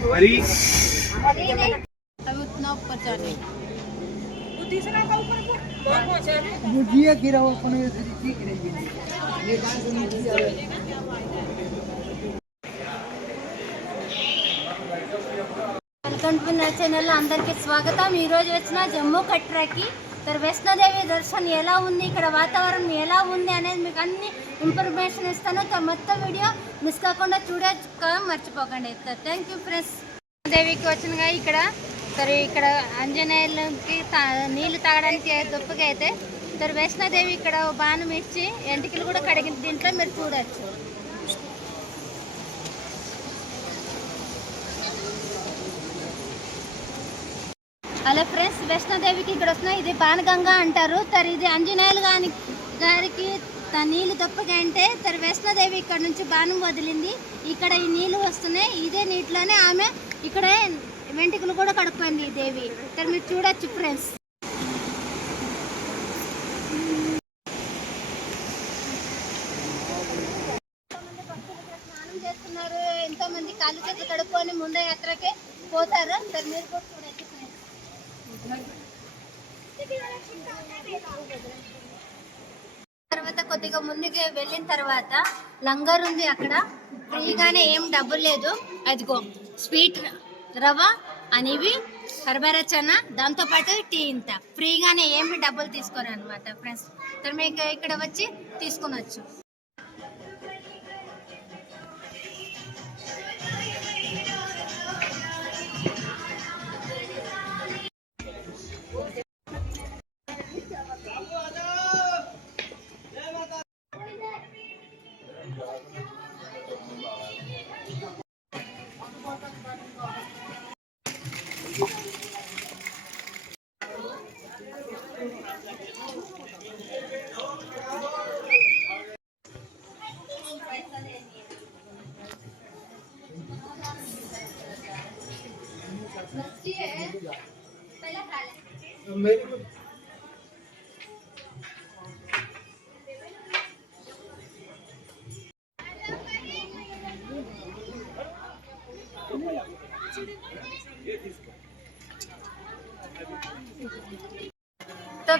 हरी अभी उतना ऊपर जाने मुझे गिरा हुआ अपन ये गिरेगी ये गांव से नीचे आ रहा है। వెల్కమ్ టు నా ఛానల్ అందరికీ స్వాగతం. ఈరోజు వచ్చిన జమ్మూ కట్రాకి వైష్ణోదేవి దర్శనం ఎలా ఉంది, ఇక్కడ వాతావరణం ఎలా ఉంది అనేది మీకు అన్ని ఇన్ఫర్మేషన్ ఇస్తాను. మొత్తం వీడియో మిస్ కాకుండా చూడక మర్చిపోకండి. Thank you friends. దేవికి వచ్చినగా ఇక్కడ ఆంజనేయులకి నీళ్లు తాగడానికి గొప్పగా అయితే వైష్ణోదేవి ఇక్కడ బాణం ఇచ్చి ఎంటికలు కూడా కడిగిన దీంట్లో మీరు చూడొచ్చు. హలో ఫ్రెండ్స్, వైష్ణోదేవికి ఇక్కడ వస్తున్నాయి. ఇది బాణగంగా అంటారు. ఇది ఆంజనేయులు గారికి నీళ్ళు తప్పగా అంటే వైష్ణోదేవి ఇక్కడ నుంచి బాణం వదిలింది. ఇక్కడ ఈ నీళ్ళు వస్తున్నాయి. ఇదే నీటిలోనే ఆమె ఇక్కడే వెంట్రుకలు కూడా కడుక్కుంది ఈ దేవి. మీరు చూడొచ్చు ఫ్రెండ్స్. స్నానం చేస్తున్నారు. ఎంతో మంది కాళ్ళు చేతులు కడుక్కొని ముందే యాత్రకే పోతారు. మీరు కూడా చూడొచ్చు ఫ్రెండ్స్. తర్వాత కొద్దిగా ముందుకు వెళ్ళిన తర్వాత లంగర్ ఉంది. అక్కడ ఫ్రీగానే ఏం డబ్బులు లేదు. అదిగో స్వీట్ రవ్వ అనేవి హర్బరా చనా, దాంతోపాటు టీ ఇంత ఫ్రీగానే ఏమి డబ్బులు తీసుకోరు అనమాట ఫ్రెండ్స్. మీకు ఇక్కడ వచ్చి తీసుకొనొచ్చు.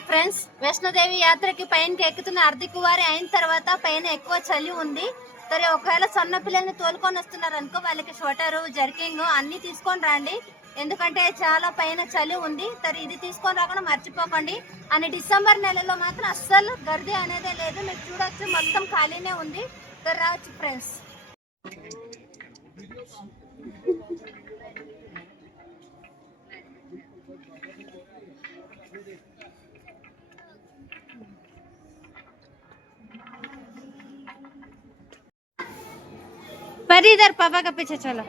ఫ్రెండ్స్, వైష్ణోదేవి యాత్రకి పైనకి ఎక్కుతున్న అర్ధకువారి అయిన తర్వాత పైన ఎక్కువ చలి ఉంది. ఒకవేళ సన్న పిల్లల్ని తోలుకొని వస్తున్నారు అనుకో, వాళ్ళకి స్వెటరు, జర్కింగ్ అన్ని తీసుకొని రండి. ఎందుకంటే చాలా పైన చలి ఉంది. ఇది తీసుకొని రాకుండా మర్చిపోకండి. అని డిసెంబర్ నెలలో మాత్రం అస్సలు గర్దీ అనేదే లేదు. మీరు చూడొచ్చు, మొత్తం ఖాళీనే ఉంది. రావచ్చు ఫ్రెండ్స్. पर इधर पापा का पीछे चलो.